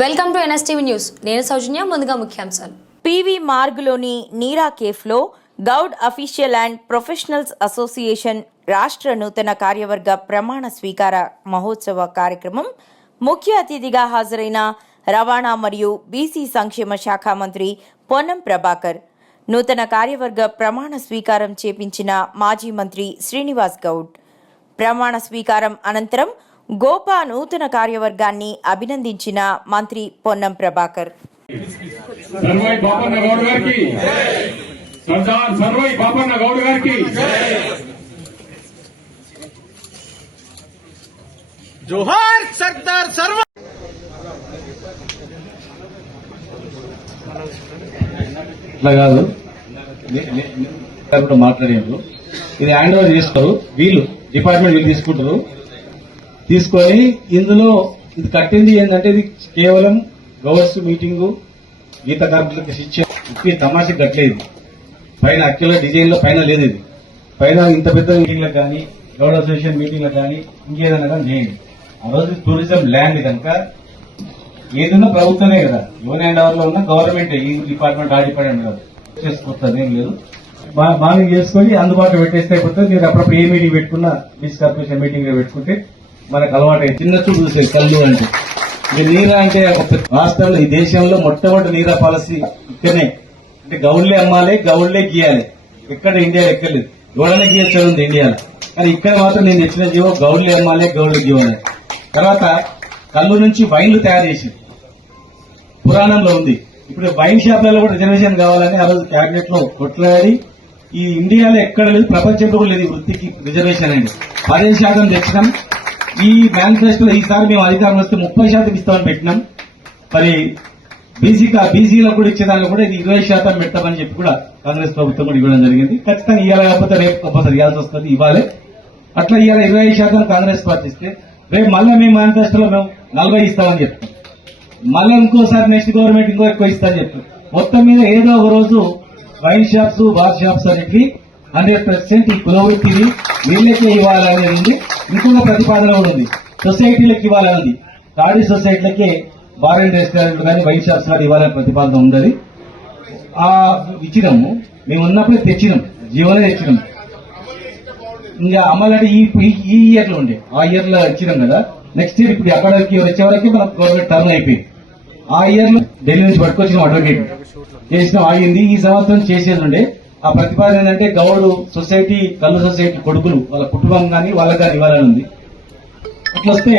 Welcome to NSTV news. నేను సౌజన్య ముందుగా ముఖ్యాంశాలు. పివి మార్గ్లోని Neera కేఫ్లో Goud official and professionals association రాష్ట్ర నూతన కార్యవర్గ ప్రమాణ స్వీకార మహోత్సవ కార్యక్రమం ముఖ్య అతిథిగా హాజరైన రవాణా మరియు బీసీ సంక్షేమ శాఖ మంత్రి పొన్నం ప్రభాకర్ నూతన కార్యవర్గ ప్రమాణ స్వీకారం చేపించిన మాజీ మంత్రి శ్రీనివాస్ గౌడ్. ప్రమాణ స్వీకారం అనంతరం గోపా నూతన కార్యవర్గాన్ని అభినందించిన మంత్రి పొన్నం ప్రభాకర్ సర్వై బాపన్న గౌడ్ గారికి సర్దార్ సర్వై బాపన్న గౌడ్ గారికి జోహార్ సర్దార్ సర్వ కాదు మాట్లాడేందుకు ఇది హ్యాండ్ ఓవర్ చేస్తారు వీళ్ళు డిపార్ట్మెంట్ వీళ్ళు తీసుకుంటారు తీసుకొని ఇందులో ఇది కట్టింది ఏంటంటే ఇది కేవలం గవర్స్ మీటింగ్ గీత కార్మికులకు శిక్ష ఇప్పి తమాషకి కట్టలేదు. పైన యాక్చువల్గా డిజైన్లో పైన లేదు ఇది. పైన ఇంత పెద్ద మీటింగ్లకు కానీ గౌడ్ అసోసియేషన్ మీటింగ్లకు కానీ ఇంకేదైనా కానీ చేయండి. ఆ రోజు టూరిజం ల్యాండ్ కనుక ఏదైనా ప్రభుత్వమే కదా. యువన్ అండ్ అవర్లో ఉన్న గవర్నమెంట్ ఈ డిపార్ట్మెంట్ ఆ డిపార్ట్మెంట్ కాదు. చేసుకొస్తుంది ఏం లేదు. బా- బాగా చేసుకొని అందుబాటులో పెట్టేస్తే అయిపోతుంది. మీరు అప్పుడప్పుడు ఏ మీటింగ్ పెట్టుకున్నా డిస్ కార్పొరేషన్ మీటింగ్ పెట్టుకుంటే మనకు అలవాటు చిన్న చూపు చూసే కళ్ళు అంటే. ఇక నీరా అంటే ఒక పెద్ద రాష్ట్రంలో ఈ దేశంలో మొట్టమొదటి నీరా పాలసీ ఇక్కడనే. అంటే గౌడ్లే అమ్మాలి గౌడ్లే గీయాలి. ఎక్కడ ఇండియా ఎక్కర్లేదు గౌడనే గీయచ్చు ఉంది ఇండియాలో. కానీ ఇక్కడ మాత్రం నేను తెచ్చిన జీవో గౌడ్లే అమ్మాలి గౌడ్లే గీయాలి తర్వాత కళ్ళు నుంచి వైన్లు తయారు చేసింది. పురాణంలో ఉంది. ఇప్పుడు వైన్ షాప్లలో కూడా రిజర్వేషన్ కావాలని ఆ రోజు క్యాబినెట్లో కొట్లాడి ఈ ఇండియాలో ఎక్కడ లేదు ప్రపంచంలో కూడా లేదు వృత్తికి రిజర్వేషన్ అండి పదిహేను శాతం తెచ్చినాం. ఈ మేనిఫెస్టో ఈసారి మేము అధికారం వస్తే ముప్పై శాతం ఇస్తామని పెట్టినాం. మరి బీసీ బీసీలో కూడా ఇచ్చేదానికి కూడా ఇది ఇరవై శాతం పెట్టామని చెప్పి కూడా కాంగ్రెస్ ప్రభుత్వం కూడా ఇవ్వడం జరిగింది. ఖచ్చితంగా ఇవాళ కాకపోతే రేపు కంపల్సరీ ఇవ్వాల్సి వస్తుంది ఇవ్వాలి. అట్లా ఇవాళ ఇరవై శాతం కాంగ్రెస్ పార్టీ ఇస్తే రేపు మళ్ళీ మేము మేనిఫెస్టోలో మేము నలభై ఇస్తామని చెప్తాం మళ్ళీ ఇంకోసారి నెక్స్ట్ గవర్నమెంట్ ఇంకో ఎక్కువ ఇస్తామని చెప్తాం మొత్తం మీద ఏదో ఒక రోజు వైన్ షాప్స్ బార్ షాప్స్ అనేవి హండ్రెడ్ పర్సెంట్ ఈ కులవృత్తిని వీళ్ళకే ఇవ్వాలనేది ఉంది. ఇంకొక ప్రతిపాదన కూడా ఉంది. సొసైటీలకు ఇవ్వాలన్నది ఉంది. ఖాళీ సొసైటీలకే బార్ అండ్ రెస్టారెంట్ కానీ వైన్ షాప్స్ కానీ ఇవ్వాలని ప్రతిపాదన ఉంది ఆ ఇచ్చినాము. మేము ఉన్నప్పుడే తెచ్చినాం. జీవనే తెచ్చినాం. ఇంకా అమ్మాలంటే ఈ ఈ- ఇయర్లో ఉండే. ఆ ఇయర్లో ఇచ్చినాం కదా. నెక్స్ట్ ఇయర్ ఇప్పుడు అక్కడికి వచ్చే వరకు మనకు గవర్నమెంట్ టర్న్ అయిపోయింది. ఆ ఇయర్లో ఢిల్లీ నుంచి పట్టుకొచ్చిన అడ్వకేట్. చేసినాం. ఆగింది. ఈ సంవత్సరం చేసేది ఉండే. ఆ ప్రతిపాదన ఏంటంటే గౌడు సొసైటీ కళ్ళు సొసైటీ కొడుకులు వాళ్ళ కుటుంబం కానీ వాళ్ళకి కానీ ఇవ్వాలని ఉంది అట్లా వస్తే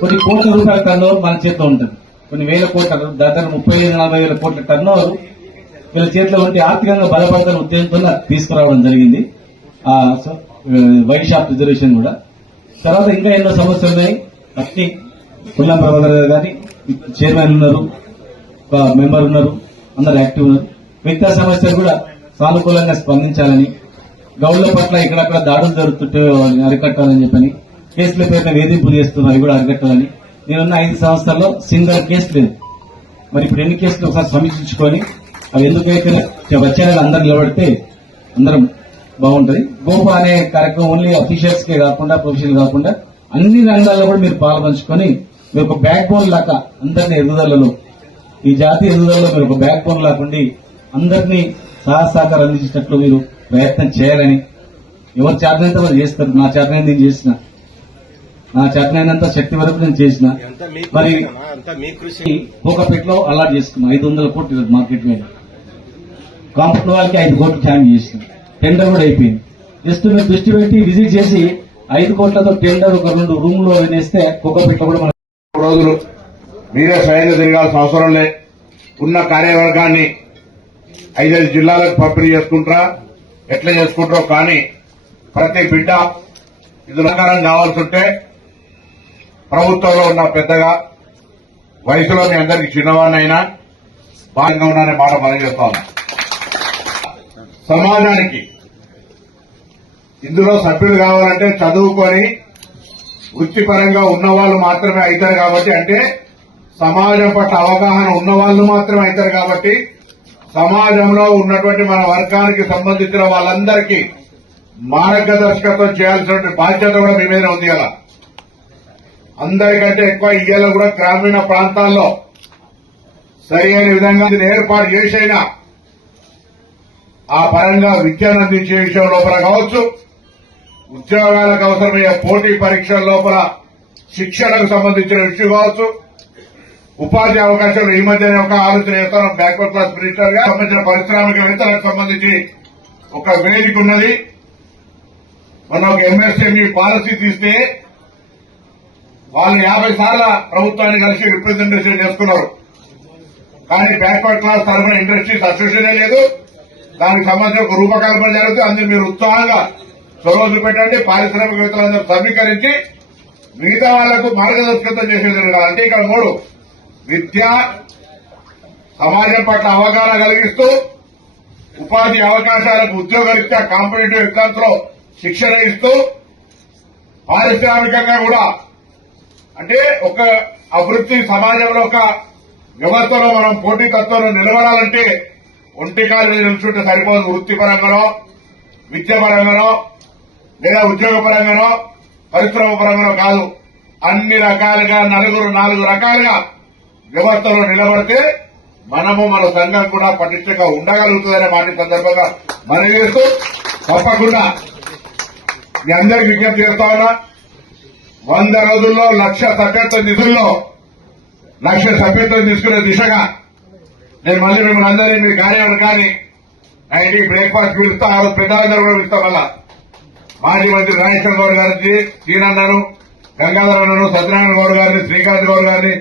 కొన్ని కోట్ల రూపాయల టర్న్ ఓవర్ మన చేతిలో ఉంటుంది. కొన్ని వేల కోట్ల దాదాపు ముప్పై ఐదు నలభై వేల కోట్ల టర్న్ ఓవర్ వీళ్ళ చేతిలో ఉంటే ఆర్థికంగా బలపడతాన ఉద్దేశంతో తీసుకురావడం జరిగింది. ఆ వైట్ షాప్ రిజర్వేషన్ కూడా. తర్వాత ఇంకా ఎన్నో సమస్యలు ఉన్నాయి. అన్ని పుల్లం ప్రభాకర్ గారు కానీ చైర్మన్ ఉన్నారు ఒక మెంబర్ ఉన్నారు అందరు యాక్టివ్ ఉన్నారు. మిగతా సమస్యలు కూడా సానుకూలంగా స్పందించాలని గౌడ్ల పట్ల ఇక్కడక్కడ దాడులు జరుగుతుంటే అరికట్టాలని చెప్పని కేసుల పేరున వేధింపులు చేస్తున్నారు అవి కూడా అరికట్టాలని. నేనున్న ఐదు సంవత్సరాల్లో సింగల్ కేసు లేదు. మరి ఇప్పుడు ఎన్ని కేసులు ఒకసారి సమీక్షించుకొని అవి ఎందుకైతే వచ్చే నెల అందరు నిలబడితే అందరం బాగుంటుంది. గోప అనే కార్యక్రమం ఓన్లీ అఫీషియల్స్ కే కాకుండా ప్రొఫెషనల్ కాకుండా అన్ని రంగాల్లో కూడా మీరు పాల్పంచుకొని మీరు ఒక బ్యాక్ బోన్ లాగా అందరినీ ఎదుగుదలలో ఈ జాతి ఎదుగుదలలో మీరు ఒక బ్యాక్ బోన్ లాకుండి అందరినీ సహాయ సహకారం అందించేటట్లు మీరు ప్రయత్నం చేయాలని ఎవరు చేతనైతే వాళ్ళు చేస్తారు. నా చేతనైతే నేను చేసిన. నా చేతనైనంత శక్తి వరకు నేను చేసిన. మరి కృషి అంతా మీ కృషి. కోకపేటలో అలాట్ చేసుకున్నాం. ఐదు వందల కోట్లు మార్కెట్ మీద. కాంపౌండ్ వాళ్ళకి ఐదు కోట్లు క్యాన్ చేసినాం. టెండర్ కూడా అయిపోయింది. జస్ట్ మీరు దృష్టి పెట్టి విజిట్ చేసి ఐదు కోట్లతో టెండర్ ఒక రెండు రూమ్లో వినేస్తే కోకపేటలో కూడా మనం రోజులు మీరే స్వయంగా తిరగాల్సిన అవసరం లే. ఉన్న కార్యవర్గాన్ని ఐదైదు జిల్లాలకు పంపిణీ చేసుకుంటారా? ఎట్లా చేసుకుంటారో కానీ ప్రతి బిడ్డ ఇది ప్రకారం కావాల్సి ఉంటే ప్రభుత్వంలో ఉన్న పెద్దగా వయసులో మీ అందరికి చిన్నవాడినైనా భాగంగా ఉన్నానే మాట మనం చేస్తా ఉన్నా. సమాజానికి ఇందులో సభ్యులు కావాలంటే చదువుకొని వృత్తిపరంగా ఉన్నవాళ్ళు మాత్రమే అవుతారు కాబట్టి అంటే సమాజం పట్ల అవగాహన ఉన్న వాళ్ళు మాత్రమే అవుతారు కాబట్టి సమాజంలో ఉన్నటువంటి మన వర్గానికి సంబంధించిన వాళ్ళందరికీ మార్గదర్శకత్వం చేయాల్సినటువంటి బాధ్యత కూడా మీ మీద ఉంది కదా. అందరికంటే ఎక్కువ ఇయ్యాల కూడా గ్రామీణ ప్రాంతాల్లో సరి అయిన విధంగా ఏర్పాటు చేసైనా ఆ పరంగా విద్యను అందించే విషయం లోపల కావచ్చు. ఉద్యోగాలకు అవసరమయ్యే పోటీ పరీక్షల లోపల శిక్షణకు సంబంధించిన విషయం కావచ్చు. ఉపాధి అవకాశాలు ఈ మధ్యనే ఒక ఆలోచన చేస్తాం బ్యాక్వర్డ్ క్లాస్ మినిస్టర్గా సంబంధించిన పారిశ్రామికవేత్తలకు సంబంధించి ఒక వేదిక ఉన్నది. మనం ఒక ఎంఎస్ఎంఈ పాలసీ తీస్తే వాళ్ళు యాభై సార్ల ప్రభుత్వాన్ని కలిసి రిప్రజెంటేషన్ చేసుకున్నారు. కానీ బ్యాక్వర్డ్ క్లాస్ తరఫున ఇండస్ట్రీస్ అసోసియేషన్ లేదు. దానికి సంబంధించిన ఒక రూపకల్పన జరుగుతుంది. అందుకు మీరు ఉత్సాహంగా చొరవ చూపెట్టండి. పారిశ్రామికవేత్తలందరూ సమీకరించి మిగతా వాళ్ళకు మార్గదర్శకత్వం చేసేది అంటే ఇక్కడ మూడు. విద్య సమాజం పట్ల అవగాహన కలిగిస్తూ ఉపాధి అవకాశాలకు ఉద్యోగరీత్యా కాంపిటేటివ్ ఎగ్జామ్స్లో శిక్షణ ఇస్తూ పారిశ్రామికంగా కూడా అంటే ఒక అభివృద్ధి సమాజంలో ఒక వ్యవస్థలో మనం పోటీతత్వంలో నిలబడాలంటే ఒంటికాలు మీద నిల్చుంటే సరిపోదు వృత్తిపరంగానో విద్యాపరంగానో లేదా ఉద్యోగపరంగానో పరిశ్రమ పరంగానో కాదు. అన్ని రకాలుగా నలుగురు నాలుగు రకాలుగా వ్యవస్థలో నిలబడితే మనము మన సంఘం కూడా పటిష్టంగా ఉండగలుగుతుందనే మాట సందర్భంగా మనం చేస్తూ తప్పకుండా మీ అందరికి విజ్ఞప్తి చేస్తా ఉన్నా వంద రోజుల్లో లక్ష సభ్యత్వ నిధుల్లో లక్ష సభ్యత్వం తీసుకునే దిశగా నేను మళ్ళీ మిమ్మల్ని అందరినీ మీ కార్యవర్గాన్ని నా బ్రేక్ఫాస్ట్ పిలుస్తా ఆ రోజు పెద్దలందరూ కూడా పిలుస్తా మళ్ళా మాజీ మంత్రి రాజశేఖర్ గౌడ్ గారికి సీనన్నను గంగాధరన్నను సత్యనారాయణ గౌడ్ గారిని శ్రీకాంత్ గౌడ్ గారిని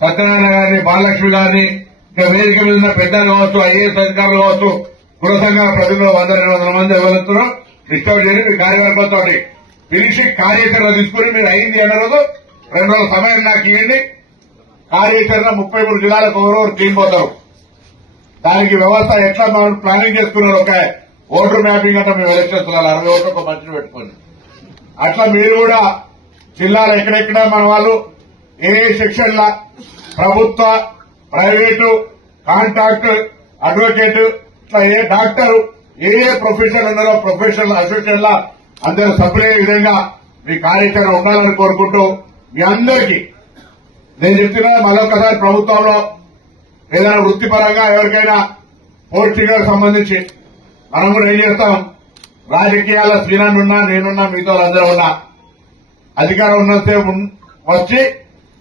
సత్యనారాయణ గారిని బాలలక్ష్మి గారిని ఇంకా వేదిక మీద ఉన్న పెద్దలు కావచ్చు ఐఏఎస్ అధికారులు కావచ్చు కుల సంఘాల వంద రెండు వందల మంది ఎవరుతున్నారో డిస్టర్బ్ చేసి మీ కార్యవర్గంతో పిలిచి కార్యాచరణ తీసుకుని మీరు అయింది అనరోజు రెండు రోజుల సమయం నాకు ఇవ్వండి. కార్యాచరణ ముప్పై మూడు జిల్లాలకు ఎవరెవరు టీం పోతారు. దానికి వ్యవస్థ ఎట్లా మనం ప్లానింగ్ చేసుకున్నారు? ఒక ఓటర్ మ్యాపింగ్ అంటే మేము ఎలక్షన్స్ అరవై ఓట్లు ఒక మనిషిని పెట్టుకోండి. అట్లా మీరు కూడా జిల్లాలో ఎక్కడెక్కడ మన వాళ్ళు ఏ సెక్షన్ల ప్రభుత్వ ప్రైవేటు కాంట్రాక్ట్ అడ్వకేట్ ఇట్లా ఏ డాక్టర్ ఏ ఏ ప్రొఫెషన్ ఉన్నారో ప్రొఫెషనల్ అసోసియేషన్ల అందరూ సపరేట్ విధంగా మీ కార్యాచరణ ఉండాలని కోరుకుంటూ మీ అందరికీ నేను చెప్తున్నా మరొకసారి ప్రభుత్వంలో ఏదైనా వృత్తిపరంగా ఎవరికైనా పోస్టింగ్ సంబంధించి మనం కూడా ఏం చేస్తాం? రాజకీయాల శ్రీనాన్ని ఉన్నా నేనున్నా మిగతా అందరూ ఉన్నా. అధికారం ఉన్నంతసేపు వచ్చి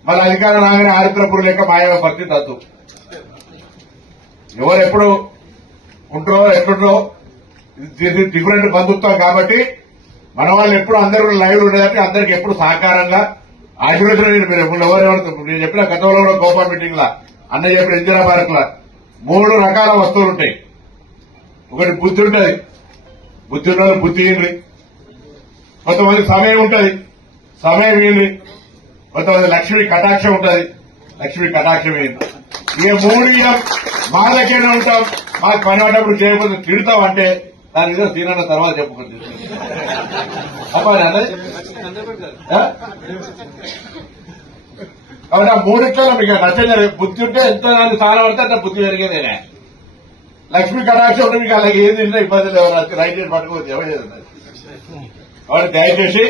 మళ్ళీ అధికారం రాగానే ఆరిద్రపురు లేక మాయవ పరిస్థితి వద్దు ఎవరు ఎప్పుడు ఉంటుందో ఎట్లుంటో డిఫరెంట్ బంధుత్వం కాబట్టి మన వాళ్ళు ఎప్పుడు అందరూ లైవ్ ఉండేదంటే అందరికి ఎప్పుడు సహకారంగా ఆశీర్వచనం మీరు ఎవరెవరు నేను చెప్పిన గతంలో కూడా గోపా మీటింగ్ లా అన్న చెప్పిన ఇందిరా పార్క్ లా మూడు రకాల వస్తువులు ఉంటాయి. ఒకటి బుద్ధి ఉంటుంది. బుద్ధి ఉన్న బుద్ధి ఇవ్వండి కొంతమంది సమయం ఉంటుంది. సమయం వీళ్ళు కొంతమంది లక్ష్మి కటాక్షం ఉంటుంది. లక్ష్మి కటాక్షం ఇవ్వండి ఇక మూడు ఇయ్యం మా దగ్గరనే ఉంటాం. మాకు పని పడ్డప్పుడు చేయకపోతే తిడతాం అంటే దాని మీద తినన్న తర్వాత చెప్పుకుంటుంది ఆ? కాబట్టి ఆ మూడిట్లో మీకు నచ్చని బుద్ధి ఉంటే ఎంత దాన్ని స్థానం పడితే అంత బుద్ధి పెరిగేదేనే? లక్ష్మీ కటాక్షం ఉంటే మీకు అలాగే ఏది ఇబ్బంది లేవు రైట్ పట్టుకోవచ్చు ఎవరు కాబట్టి దయచేసి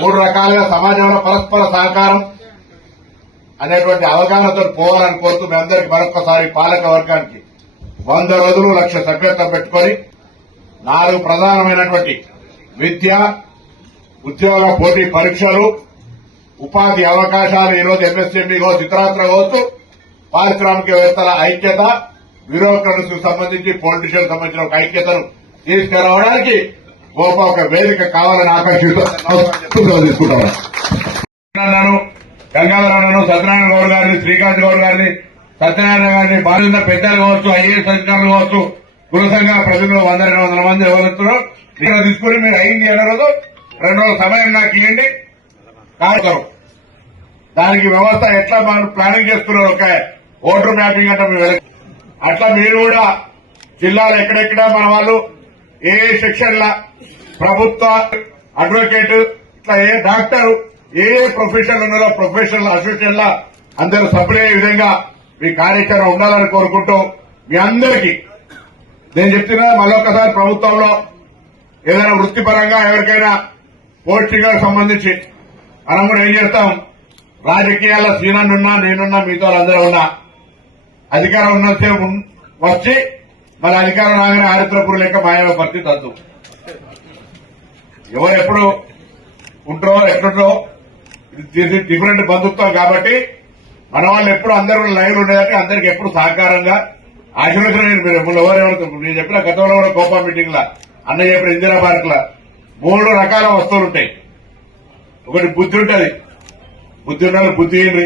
మూడు రకాలుగా సమాజంలో పరస్పర సహకారం అనేటువంటి అవగాహనతో పోవాలని కోరుతూ మీ అందరికి మరొకసారి పాలక వర్గానికి వంద రోజులు లక్ష సభ్యత్వం పెట్టుకొని నాలుగు ప్రధానమైనటువంటి విద్య ఉద్యోగ పోటీ పరీక్షలు ఉపాధి అవకాశాలు ఈరోజు ఎంఎస్ఎంఈ కావచ్చు ఇతరాత్ర కావచ్చు పారిశ్రామికవేత్తల ఐక్యత బ్యూరోక్రట్స్ సంబంధించి పొలిటీషియన్ సంబంధించిన ఒక ఐక్యతను తీసుకురావడానికి గోప ఒక వేదిక కావాలని ఆకాంక్షిస్తూ తీసుకుంటాను. గంగాధరన్నను సత్యనారాయణ గౌడ్ గారిని శ్రీకాంత్ గౌడ్ గారిని సత్యనారాయణ గారిని బాధ్యత పెద్దలు కావచ్చు ఐఏఎస్ అధికారులు కావచ్చు కుల సంఘ ప్రజలు వంద రెండు వందల మంది ఎవరుతున్నారో ఇక్కడ తీసుకుని మీరు అయింది అన్న రోజు? రెండు రోజుల సమయం నాకు ఇవ్వండి. దానికి వ్యవస్థ ఎట్లా మనం ప్లానింగ్ చేస్తున్నారు? ఒక ఓటర్ మ్యాపింగ్ అంటే మేము అట్లా మీరు కూడా జిల్లాలో ఎక్కడెక్కడ మన వాళ్ళు ఏ సెక్షన్లా ప్రభుత్వ అడ్వకేట్ ఇట్లా ఏ డాక్టర్ ఏ ఏ ప్రొఫెషన్ ఉన్నారో ప్రొఫెషనల్ అసోసియేషన్ల అందరూ సభ్యులే విధంగా మీ కార్యక్రమం ఉండాలని కోరుకుంటూ మీ అందరికీ నేను చెప్తున్నా మళ్ళొకసారి ప్రభుత్వంలో ఏదైనా వృత్తిపరంగా ఎవరికైనా పోస్టింగ్లకు సంబంధించి మనం కూడా ఏం చేస్తాం? రాజకీయాల్లో సీనన్నున్నా నేనున్నా మీతో అందరూ ఉన్నా. అధికారం ఉన్నసేపు వచ్చి మన అధికారం రాగానే ఆరిత్రపురు లేక మాయవ పరిస్థితి వద్దు. ఎవరు ఎప్పుడు ఉంటారో ఎట్లుంటారో ఇది డిఫరెంట్ బంధుత్వం కాబట్టి మన వాళ్ళు ఎప్పుడు అందరూ లైన్ ఉండేదంటే అందరికి ఎప్పుడు సహకారంగా ఆశీర్వచనం మీరు ఎవరెవరు నేను చెప్పిన గతంలో కూడా కోపా మీటింగ్ లా అన్న చెప్పిన ఇందిరా పార్క్ లా మూడు రకాల వస్తువులు ఉంటాయి. ఒకటి బుద్ధి ఉంటుంది. బుద్ధి ఉన్న బుద్ధి ఏంటి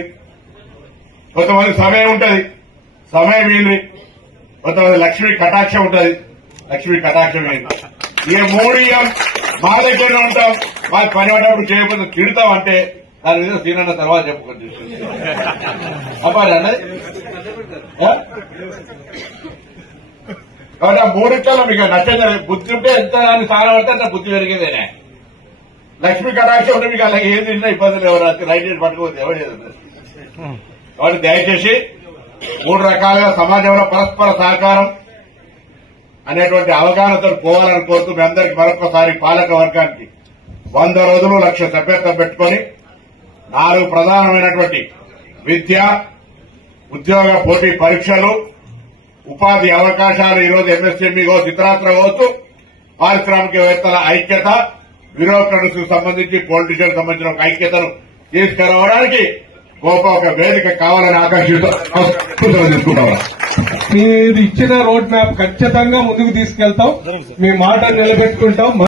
కొంతమంది సమయం ఉంటుంది. సమయం ఏంటి కొంతమంది లక్ష్మీ కటాక్షం ఉంటుంది. లక్ష్మీ కటాక్షం ఏంటి ఈ మూడు ఇయ్యం మా దగ్గరనే ఉంటాం మాకు పని పడ్డప్పుడు చేయకపోతే తిడతాం అంటే దాని మీద సీనన్న తర్వాత చెప్పుకొని అబ్బాయి అన్నది? కాబట్టి ఆ మూడిట్లలో మీకు నచ్చదు బుద్ధి ఉంటే ఎంత దాన్ని సాగ పడితే అంత బుద్ధి పెరిగేదేనే లక్ష్మీ కటాక్షం ఉంటే మీకు అలా ఏం తిన్నా ఇబ్బందులు ఎవరు రైట్ చేసి పట్టుకోవద్దు ఎవరు చేయదు కాబట్టి దయచేసి మూడు రకాలుగా సమాజంలో పరస్పర సహకారం అనేటువంటి అవగాహనతో పోవాలని కోరుతూ మీ అందరికి మరొకసారి పాలక వర్గానికి వంద రోజులు లక్ష సభ్యత్వం పెట్టుకొని నాలుగు ప్రధానమైనటువంటి విద్య ఉద్యోగ పోటీ పరీక్షలు ఉపాధి అవకాశాలు ఈరోజు ఎంఎస్ఎంఈ కావచ్చు ఇతరాత్ర కావచ్చు పారిశ్రామికవేత్తల ఐక్యత బ్యూరోక్రట్స్ సంబంధించి పొలిటీషియన్ సంబంధించిన ఒక ఐక్యతను తీసుకురావడానికి గొప్ప ఒక వేదిక కావాలని ఆకాంక్షతో తీసుకుంటాం మీరు ఇచ్చిన రోడ్ మ్యాప్ ఖచ్చితంగా ముందుకు తీసుకెళ్తాం. మీ మాట నిలబెట్టుకుంటాం.